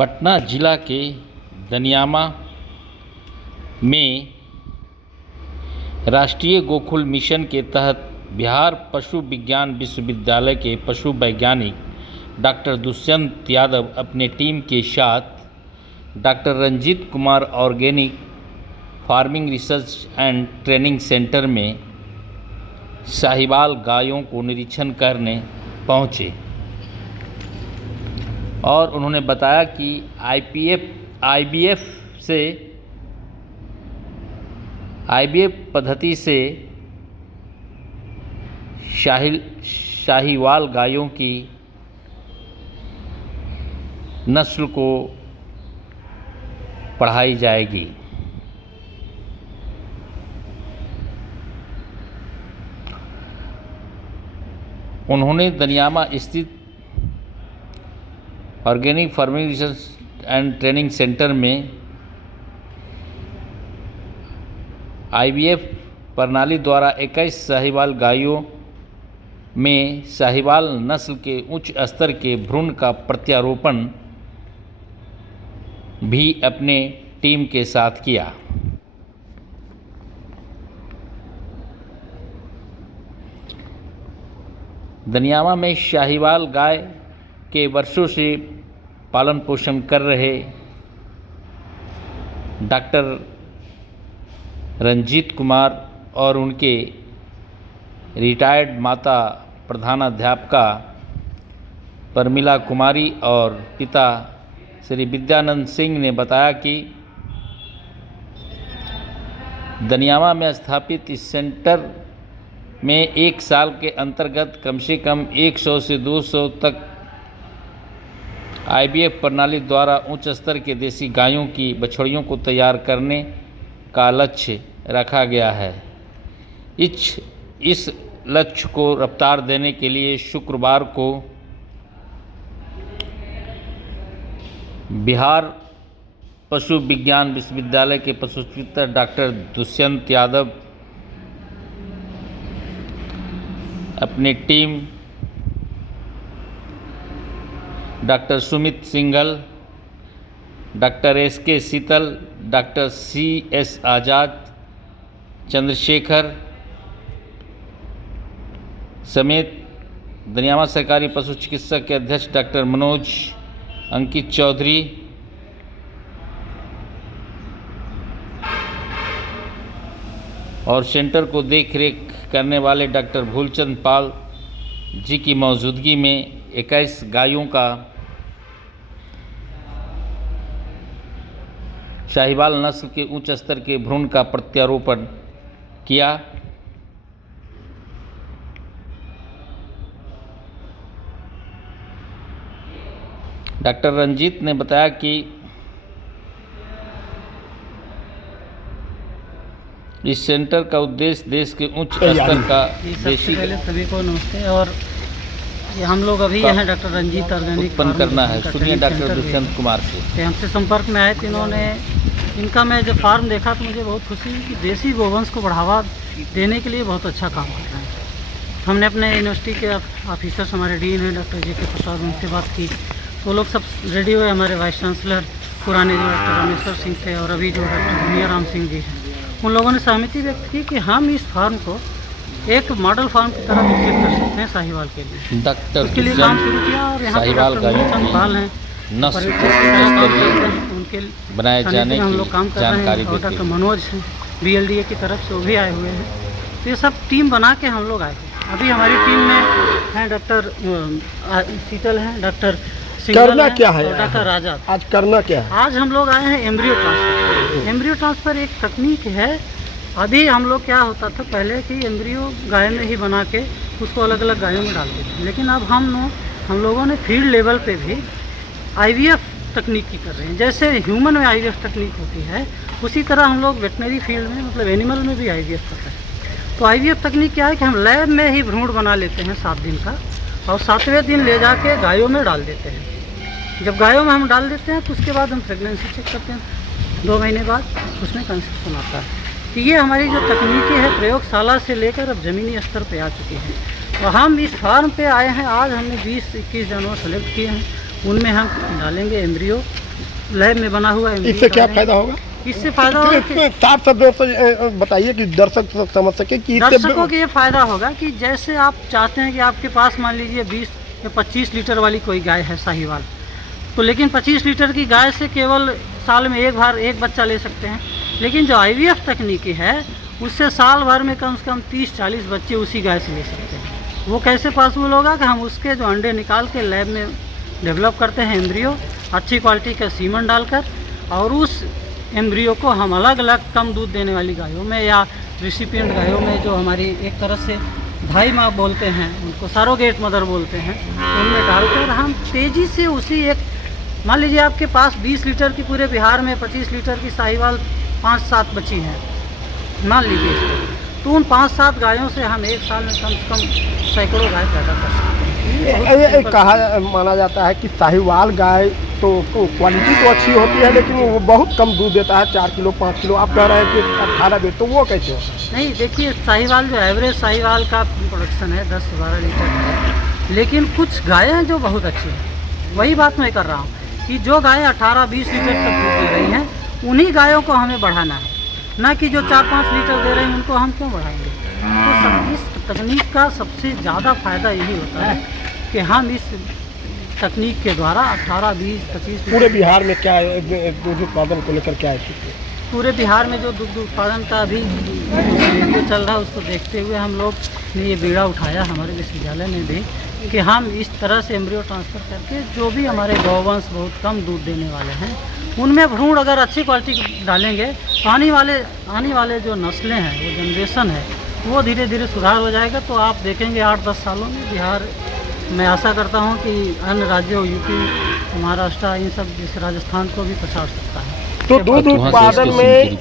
पटना जिला के दनियामा में राष्ट्रीय गोकुल मिशन के तहत बिहार पशु विज्ञान विश्वविद्यालय के पशु वैज्ञानिक डॉक्टर दुष्यंत यादव अपने टीम के साथ doctor Ranjit Kumar organic farming research and training centre में साहिवाल गायों को निरीक्षण करने पहुंचे और उन्होंने बताया कि आईवीएफ पद्धति से साहिवाल गायों की नस्ल को बढ़ाई जाएगी। उन्होंने दनियामा स्थित organic farming research and training centre में आईवीएफ प्रणाली द्वारा 21 साहिवाल गायों में साहिवाल नस्ल के उच्च स्तर के भ्रूण का प्रत्यारोपण भी अपने टीम के साथ किया। दनियामा में साहिवाल गाय के वर्षों से पालन पोषण कर रहे डॉक्टर रंजीत कुमार और उनके रिटायर्ड माता प्रधानाध्यापिका परमिला कुमारी और पिता श्री विद्यानंद सिंह ने बताया कि दनियामा में स्थापित इस सेंटर में एक साल के अंतर्गत कम से कम 100 से 200 तक आईवीएफ प्रणाली द्वारा उच्च स्तर के देसी गायों की बछड़ियों को तैयार करने का लक्ष्य रखा गया है। इस लक्ष्य को रफ्तार देने के लिए शुक्रवार को बिहार पशु विज्ञान विश्वविद्यालय के पशु चिकित्सक डॉक्टर दुष्यंत यादव अपनी team doctor Sumit Singhal, doctor SK Sheetal, doctor CS Azad, Chandrashekhar समेत दनियामा सरकारी पशु चिकित्सक के अध्यक्ष डॉक्टर मनोज अंकित चौधरी और सेंटर को देख रेख करने वाले डॉक्टर भूलचंद पाल जी की मौजूदगी में 21 गायों का साहिवाल नस्ल के उच्च स्तर के भ्रूण का प्रत्यारोपण किया। डॉक्टर रंजीत ने बताया कि इस सेंटर का उद्देश्य देश के उच्च स्तर का देशी पहले सभी को नमस्ते। और ये हम लोग अभी यहाँ डॉक्टर रंजीत ऑर्गेनिक उत्पन्न करना है। सुनिए डॉक्टर दुष्यंत कुमार से। हमसे संपर्क में आए थे इन्होंने। इनका मैं जब फार्म देखा तो मुझे बहुत खुशी हुई कि देसी गोवंश को बढ़ावा देने के लिए बहुत अच्छा काम कर रहे हैं। हमने अपने यूनिवर्सिटी के ऑफिसर्स हमारे डीन हैं डॉक्टर जी के प्रसाद, उनसे बात की तो लोग सब रेडी हुए। हमारे वाइस चांसलर पुराने जो डॉक्टर रामेश्वर सिंह थे और अभी जो डॉक्टर दुनिया राम सिंह जी हैं, उन लोगों ने सहमति व्यक्त की कि हम इस फार्म को एक मॉडल फार्म की तरह विकसित कर सकते हैं साहिवाल के लिए। डॉक्टर उसके लिए काम शुरू किया और यहाँ पे डॉक्टर पाल हैं उनके बनाए जाने की हम लोग काम कर रहे हैं। और डॉक्टर मनोज हैं BLDA की तरफ से, वो भी आए हुए हैं। तो ये सब टीम बना के हम लोग आए हैं। अभी हमारी टीम में हैं डॉक्टर शीतल हैं, डॉक्टर करना क्या है डॉक्टर राजा। आज करना क्या है? आज हम लोग आए हैं एम्ब्रियो ट्रांसफर। एम्ब्रियो ट्रांसफर एक तकनीक है। अभी हम लोग क्या होता था पहले कि एम्ब्रियो गाय में ही बना के उसको अलग अलग गायों में डालते थे, लेकिन अब हम लोगों ने फील्ड लेवल पे भी आईवीएफ तकनीक की कर रहे हैं। जैसे ह्यूमन में आईवीएफ तकनीक होती है उसी तरह हम लोग वेटनरी फील्ड में मतलब एनिमल में भी आईवीएफ कर रहे हैं। तो आईवीएफ तकनीक क्या है कि हम लैब में ही भ्रूण बना लेते हैं 7 दिन का और 7वें दिन ले जाके गायों में डाल देते हैं। जब गायों में हम डाल देते हैं तो उसके बाद हम प्रेगनेंसी चेक करते हैं। 2 महीने बाद उसमें कंसेप्शन आता है। तो ये हमारी जो तकनीकी है प्रयोगशाला से लेकर अब ज़मीनी स्तर पे आ चुकी है। तो हम इस फार्म पे आए हैं। आज हमने 20-21 जानवर सेलेक्ट किए हैं, उनमें हम डालेंगे एम्ब्रियो लैब में बना हुआ एम्ब्रियो इससे क्या डालेंगे। फायदा होगा? इससे फायदा होगा कि साफ शब्दों से बताइए कि दर्शक समझ सके कि दर्शकों को ये फायदा होगा कि जैसे आप चाहते हैं कि आपके पास मान लीजिए 20 या 25 लीटर वाली कोई गाय है साहीवाल, तो लेकिन 25 लीटर की गाय से केवल साल में एक बार एक बच्चा ले सकते हैं। लेकिन जो IVF तकनीकी है उससे साल भर में कम से कम 30-40 बच्चे उसी गाय से ले सकते हैं। वो कैसे पॉसिबल होगा कि हम उसके जो अंडे निकाल के लैब में डेवलप करते हैं एम्ब्रियो, अच्छी क्वालिटी का सीमन डालकर, और उस एम्ब्रियो को हम अलग अलग कम दूध देने वाली गायों में या रिसिपिएंट गायों में, जो हमारी एक तरह से भाई माँ बोलते हैं, उनको सरोगेट मदर बोलते हैं, उनमें डालकर हम तेज़ी से उसी एक, मान लीजिए आपके पास 20 लीटर की पूरे बिहार में 25 लीटर की साहीवाल 5-7 बची हैं, मान लीजिए इसको, तो उन 5-7 गायों से हम एक साल में कम से कम सैकड़ों गाय पैदा कर सकते हैं। ये कहा माना जाता है कि साहीवाल गाय तो क्वालिटी तो अच्छी होती है, लेकिन वो बहुत कम दूध देता है, 4 किलो 5 किलो। आप कह रहे हैं कि 18 दे, तो वो कैसे होता है? नहीं, देखिए साहीवाल जो एवरेज साहीवाल का प्रोडक्शन है 10 से 12 लीटर है, लेकिन कुछ गायें हैं जो बहुत अच्छी हैं। वही बात मैं कर रहा हूँ कि जो गायें 18-20 लीटर तक दूध दे रही हैं, उन्हीं गायों को हमें बढ़ाना है, ना कि जो 4-5 लीटर दे रहे हैं उनको हम क्यों बढ़ाएंगे। तो सब इस तकनीक का सबसे ज़्यादा फ़ायदा यही होता है कि हम इस तकनीक के द्वारा 18-20-25 पूरे बिहार में क्या दूध उत्पादन को लेकर क्या स्थिति है? पूरे बिहार में जो दुग्ध उत्पादन का अभी वीडियो चल रहा है उसको देखते हुए हम लोग ने ये बीड़ा उठाया हमारे विश्वविद्यालय में भी कि हम इस तरह से एम्ब्रियो ट्रांसफ़र करके जो भी हमारे गौवंश बहुत कम दूध देने वाले हैं उनमें भ्रूण अगर अच्छी क्वालिटी डालेंगे तो आने वाले जो नस्लें हैं, वो जनरेशन है, वो धीरे धीरे सुधार हो जाएगा। तो आप देखेंगे 8-10 सालों में बिहार, मैं आशा करता हूँ कि अन्य राज्यों यूपी, महाराष्ट्र, इन सब जैसे राजस्थान को भी पछाड़ सकता है। तो दूध उत्पादन में